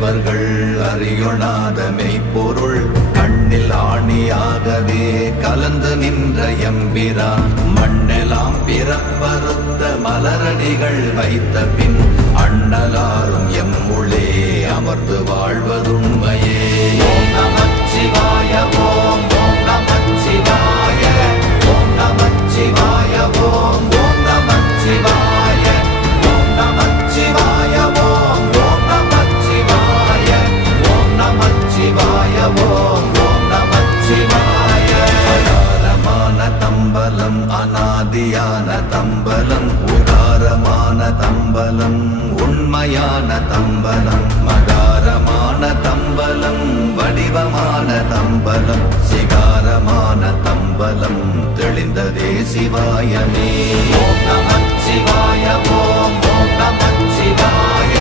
தேவர்கள் அறியொணாத மெய்ப்பொருள் கண்ணில் ஆணியாகவே கலந்து நின்ற எம்பிரான் மண்ணெலாம் பிறப்பறுத்த மலரடிகள் வைத்த பின் அண்ணலாரும் எம்முளே அமர்ந்து வாழ்வதுண்மையே. ஓம் நமச்சிவாய ஓம் ஓம் நமச்சிவாய ஓம் நமச்சிவாய ஓம் ஓம் நமச்சிவாய ஓம் நமச்சிவாய ஓம் ஓம் நமச்சிவாய ஓம் நமச்சிவாய ஓம் ஓம் நமச்சிவாய. அகாரமான தம்பலம் அநாதியான தம்பலம் உகாரமான தம்பலம் உண்மையான தம்பலம் மகாரமான தம்பலம் வடிவமான தம்பலம் சிகாரமான தம்பலம் தெளிந்ததே சிவாயமே. ஓம் நமச்சிவாய ஓம் ஓம் நமச்சிவாய.